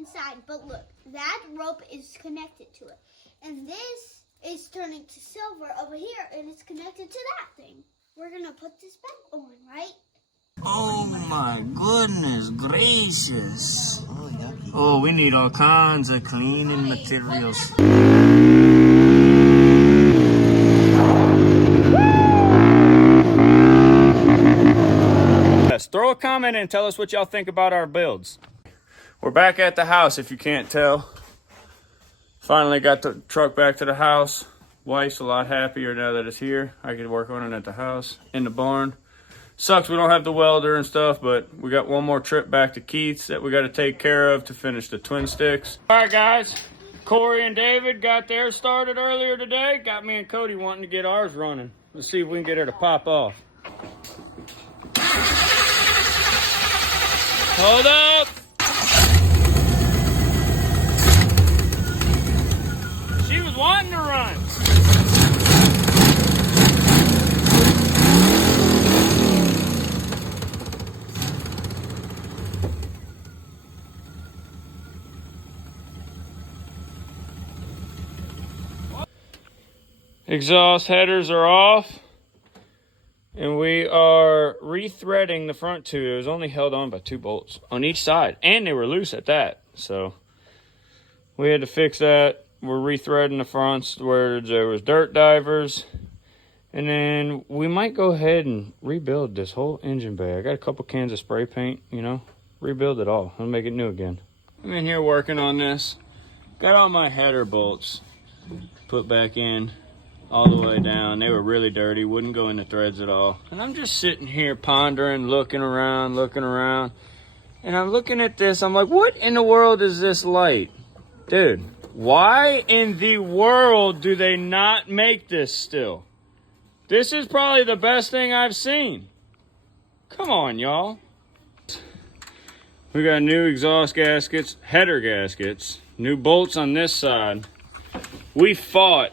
inside. But look, that rope is connected to it. And this is turning to silver over here, and it's connected to that thing. We're going to put this back on, right? Oh my goodness gracious. Oh, we need all kinds of cleaning materials. Yes, throw a comment and tell us what y'all think about our builds. We're back at the house, if you can't tell. Finally got the truck back to the house. Wife's a lot happier now that it's here. I could work on it at the house, in the barn. Sucks we don't have the welder and stuff, but we got one more trip back to Keith's that we got to take care of to finish the twin sticks. All right, guys. Corey and David got theirs started earlier today. Got me and Cody wanting to get ours running. Let's see if we can get her to pop off. Hold up. She was wanting to run. Exhaust headers are off, and we are rethreading the front two. It was only held on by 2 bolts on each side, and they were loose at that. So we had to fix that. We're rethreading the fronts where there was dirt divers, and then we might go ahead and rebuild this whole engine bay. I got a couple cans of spray paint, you know, rebuild it all and make it new again. I'm in here working on this. Got all my header bolts put back in. All the way down. They were really dirty, wouldn't go in the threads at all. And I'm just sitting here pondering, looking around. And I'm looking at this, I'm like, what in the world is this light? Dude, why in the world do they not make this still? This is probably the best thing I've seen. Come on, y'all. We got new exhaust gaskets, header gaskets, new bolts on this side. We fought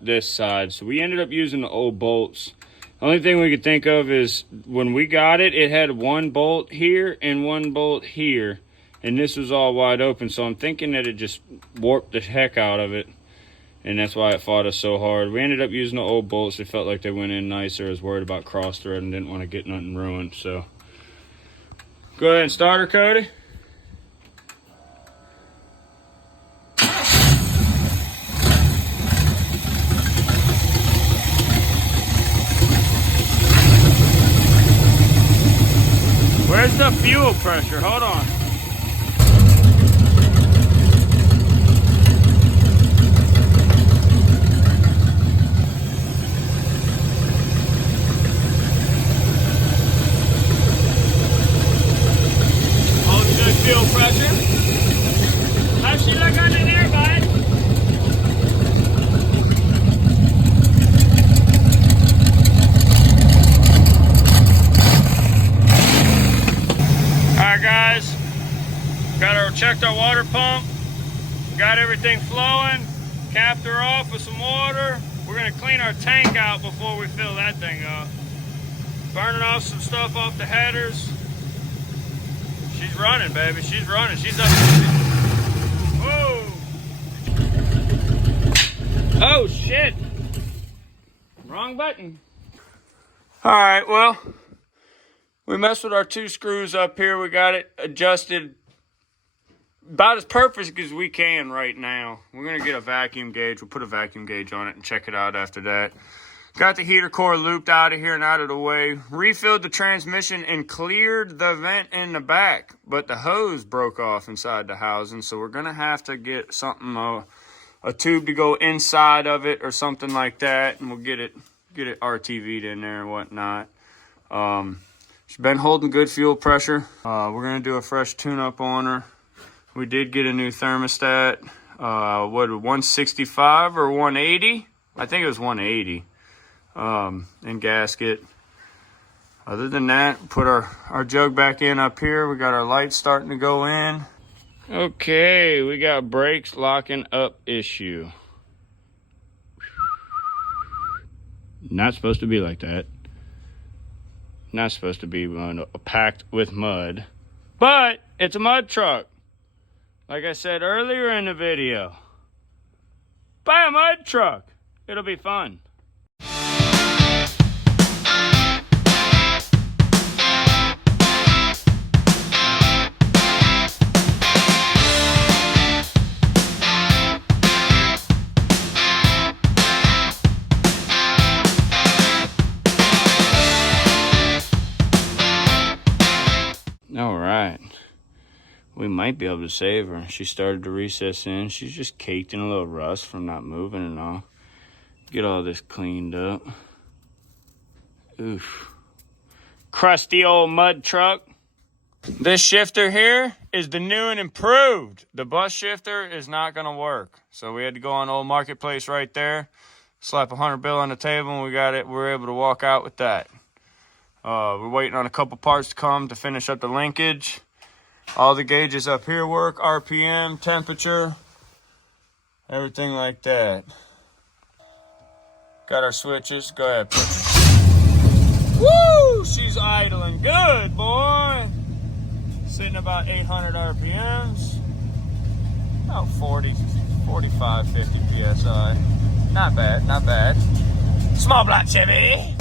this side, so we ended up using the old bolts. The only thing we could think of is when we got it, it had 1 bolt here and 1 bolt here, and this was all wide open, so I'm thinking that it just warped the heck out of it, and that's why it fought us so hard. We ended up using the old bolts. They felt like they went in nicer. I was worried about cross thread and didn't want to get nothing ruined, so go ahead and start her, Cody. Where's the fuel pressure? Hold on. Hold good fuel pressure. How's she look under there, bud? Guys, checked our water pump, got everything flowing, capped her off with some water. We're gonna clean our tank out before we fill that thing up. Burning off some stuff off the headers. She's running, baby, she's running. She's up. Whoa! Oh shit! Wrong button. All right, well, we messed with our 2 screws up here. We got it adjusted about as perfect as we can right now. We're going to get a vacuum gauge. We'll put a vacuum gauge on it and check it out after that. Got the heater core looped out of here and out of the way. Refilled the transmission and cleared the vent in the back. But the hose broke off inside the housing. So we're going to have to get something, a tube to go inside of it or something like that. And we'll get it RTV'd in there and whatnot. She's been holding good fuel pressure. We're gonna do a fresh tune-up on her. We did get a new thermostat. 165 or 180? I think it was 180. And gasket. Other than that, put our jug back in up here. We got our lights starting to go in. Okay, we got brakes locking up issue. Not supposed to be like that. Not supposed to be packed with mud. But it's a mud truck. like I said earlier in the video, buy a mud truck. It'll be fun. All right. We might be able to save her. She started to recess in. She's just caked in a little rust from not moving and all. Get all this cleaned up. Oof. Crusty old mud truck. This shifter here is the new and improved. The bus shifter is not gonna work. So we had to go on Old Marketplace right there, slap $100 bill on the table, and we got it. We were able to walk out with that. We're waiting on a couple parts to come to finish up the linkage. All the gauges up here work, RPM, temperature, everything like that. Got our switches. Go ahead, push it. Woo! She's idling good, boy. Sitting about 800 RPMs. About 40, 45, 50 PSI. Not bad, not bad. Small block Chevy.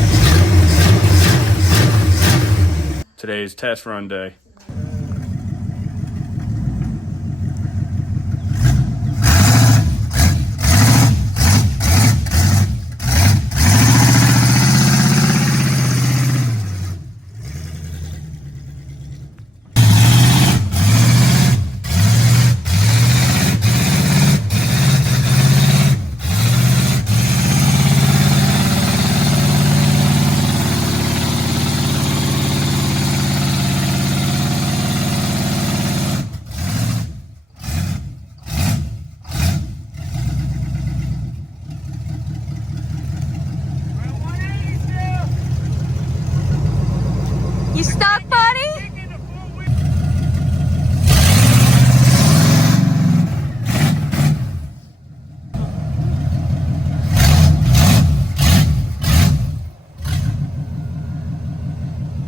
Today's test run day. You stuck, buddy?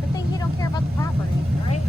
Good thing he don't care about the property, right?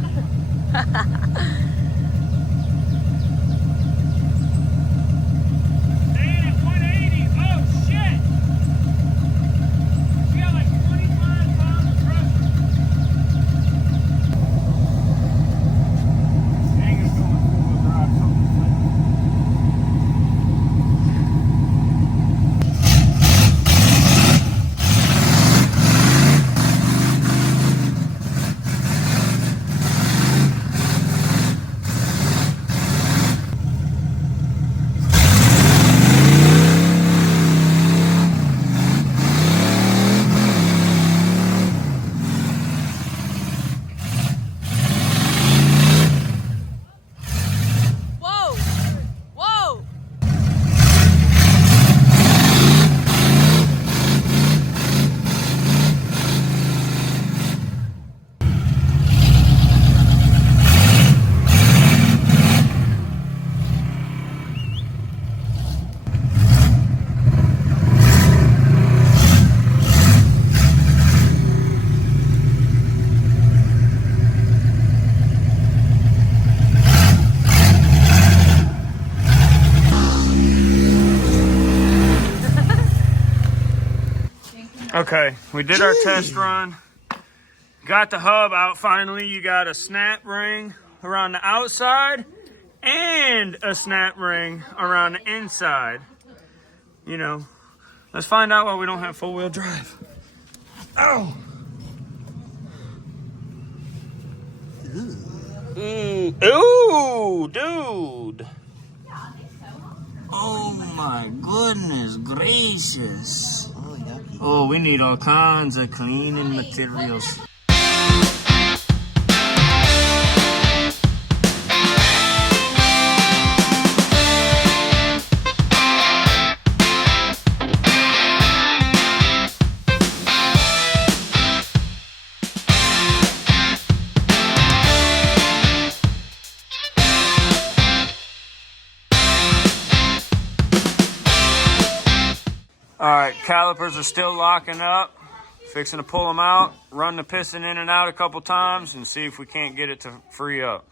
Okay, we did our test run. Got the hub out finally. You got a snap ring around the outside and a snap ring around the inside. You know, let's find out why we don't have four-wheel drive. Oh! Ooh, dude! Oh my goodness gracious. Oh, we need all kinds of cleaning materials. All right, calipers are still locking up. Fixing to pull them out, run the piston in and out a couple times and see if we can't get it to free up.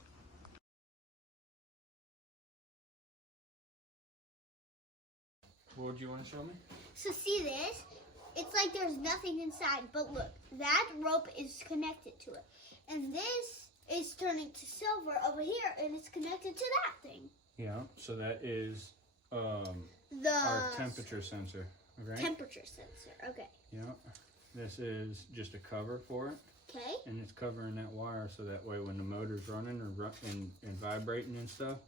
what do you want to show me? So see this? It's like there's nothing inside, but look, that rope is connected to it. And this is turning to silver over here, and it's connected to that thing. Yeah, so that is The our temperature sensor, right? temperature sensor, okay. Yeah, this is just a cover for it. Okay. And it's covering that wire so that way when the motor's running and vibrating and stuff,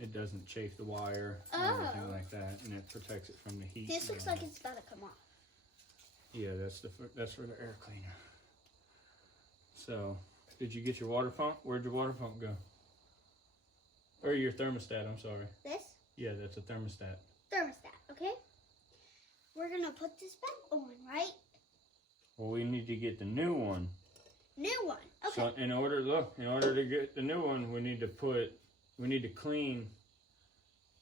it doesn't chafe the wire or anything like that, and it protects it from the heat. This looks like it's about to come off. Yeah, that's for the air cleaner. So, did you get your water pump? Where'd your water pump go? Or your thermostat, I'm sorry. This? Yeah, that's a thermostat. Thermostat, okay? We're gonna put this back on, right? Well, we need to get the new one. New one, okay. So in order to get the new one, we need to clean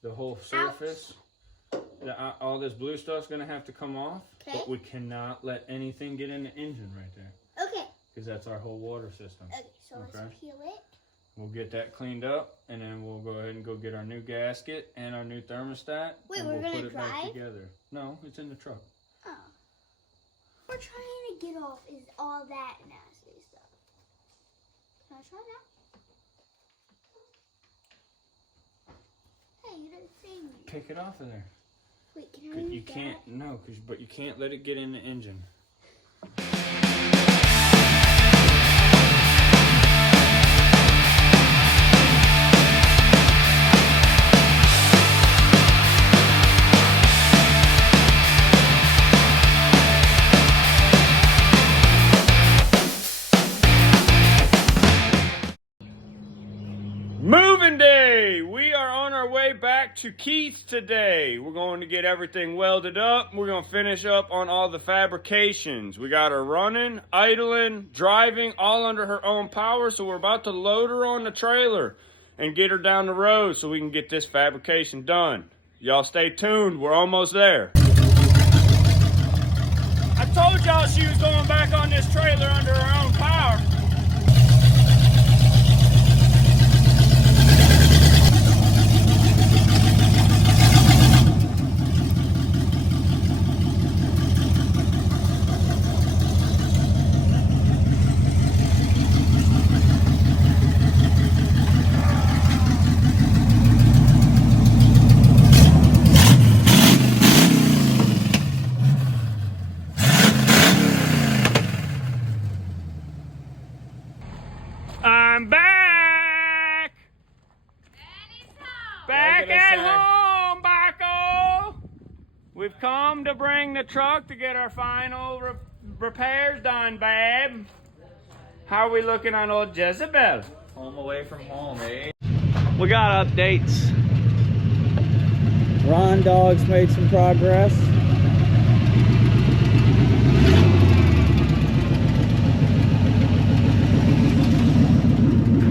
the whole surface. All this blue stuff's gonna have to come off, Okay. but we cannot let anything get in the engine right there, Okay. because that's our whole water system. Okay, so let's peel it. We'll get that cleaned up, and then we'll go ahead and go get our new gasket and our new thermostat. Wait, and we're we'll gonna put it back drive? together. No, it's in the truck. Oh. We're trying to get off is all that nasty stuff. Can I try that? Hey, you didn't see me. Pick it off of there. Wait, can I use You that? can't, no, but you can't let it get in the engine. Moving day! We are on our way back to Keith's today. We're going to get everything welded up. We're going to finish up on all the fabrications. We got her running, idling, driving, all under her own power. So we're about to load her on the trailer and get her down the road so we can get this fabrication done. Y'all stay tuned. We're almost there. I told y'all she was going back on this trailer under her own power. I'm back! Back at home, Baco! We've come to bring the truck to get our final repairs done, babe. How are we looking on old Jezebel? Home away from home, eh? We got updates. Ron Dog's made some progress.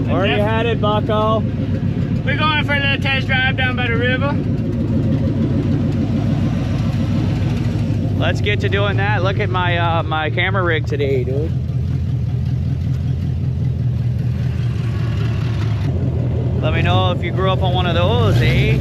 Where are you headed, Bucko? We're going for a little test drive down by the river. Let's get to doing that. Look at my my camera rig today, dude. Let me know if you grew up on one of those, eh?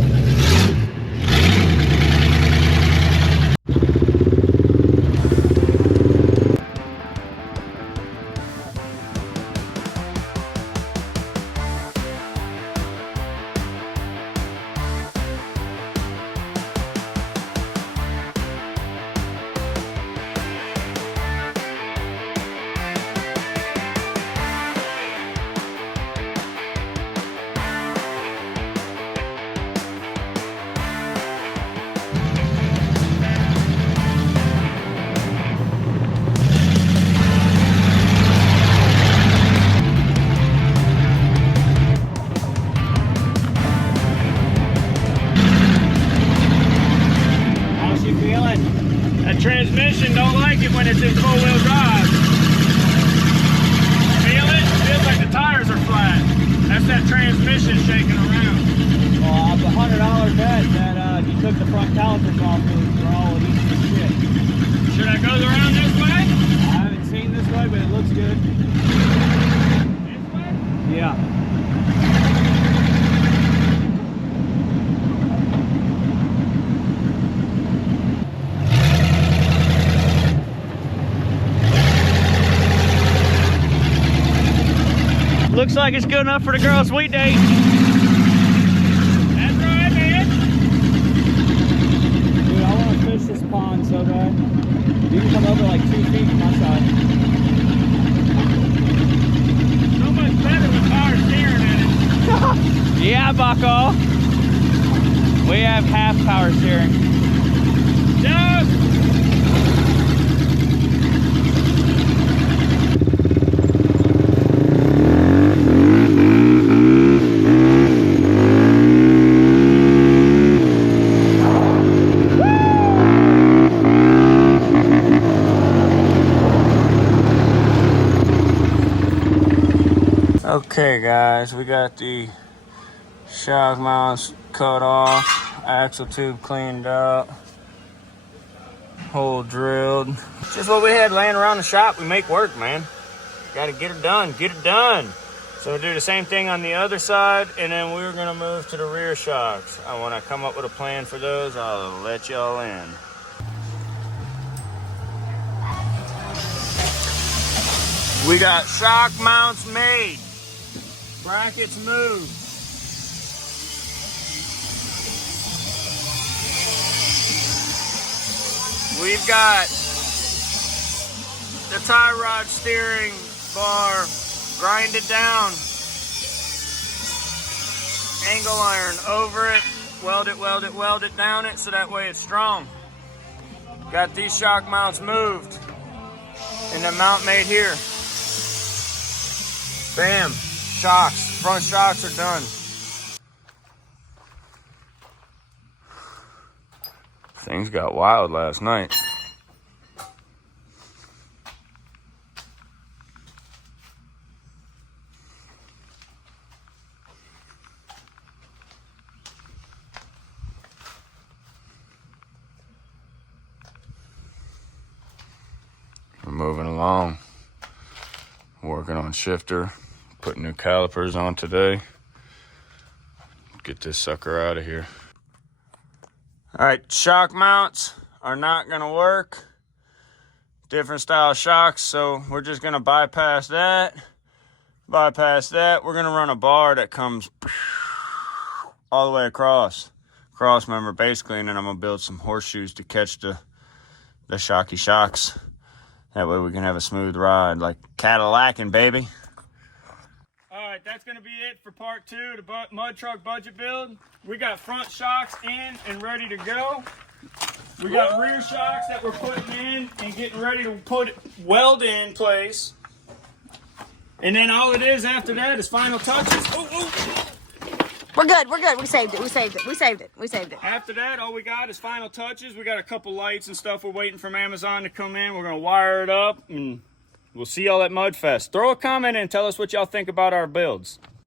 Transmission don't like it when it's in four-wheel drive. Feel it? Feels like the tires are flat. That's that transmission shaking around. Well, it's $100 bet that you took the front calipers off for all of these shit. Should I go around this way? I haven't seen this way, but it looks good. This way? Yeah. Looks like it's good enough for the girls' sweet date. That's right, man. Dude, I want to fish this pond so bad. You can come over like 2 feet from my side. So much better with power steering in it. Yeah, bucko. We have half power steering. Just. Okay guys, we got the shock mounts cut off, axle tube cleaned up, hole drilled. Just what we had laying around the shop. We make work, man. Gotta get it done, get it done. So we'll do the same thing on the other side, and then we're gonna move to the rear shocks. When I come up with a plan for those, I'll let y'all in. We got shock mounts made. Brackets moved. We've got the tie rod steering bar grinded down. Angle iron over it. Weld it down it so that way it's strong. Got these shock mounts moved. And the mount made here. Bam. Shocks. Front shocks are done. Things got wild last night. We're moving along. Working on shifter. Putting new calipers on today. Get this sucker out of here. All right, shock mounts are not gonna work. Different style shocks, so we're just gonna bypass that. We're gonna run a bar that comes all the way across member basically, and then I'm gonna build some horseshoes to catch the shocky shocks. That way we can have a smooth ride, like Cadillacing, baby. All right, that's going to be it for part 2 of the mud truck budget build. We got front shocks in and ready to go. We got rear shocks that we're putting in and getting ready to weld in place. And then all it is after that is final touches. We're good. We saved it. After that, all we got is final touches. We got a couple lights and stuff we're waiting from Amazon to come in. We're going to wire it up, and we'll see y'all at Mud Fest. Throw a comment in and tell us what y'all think about our builds.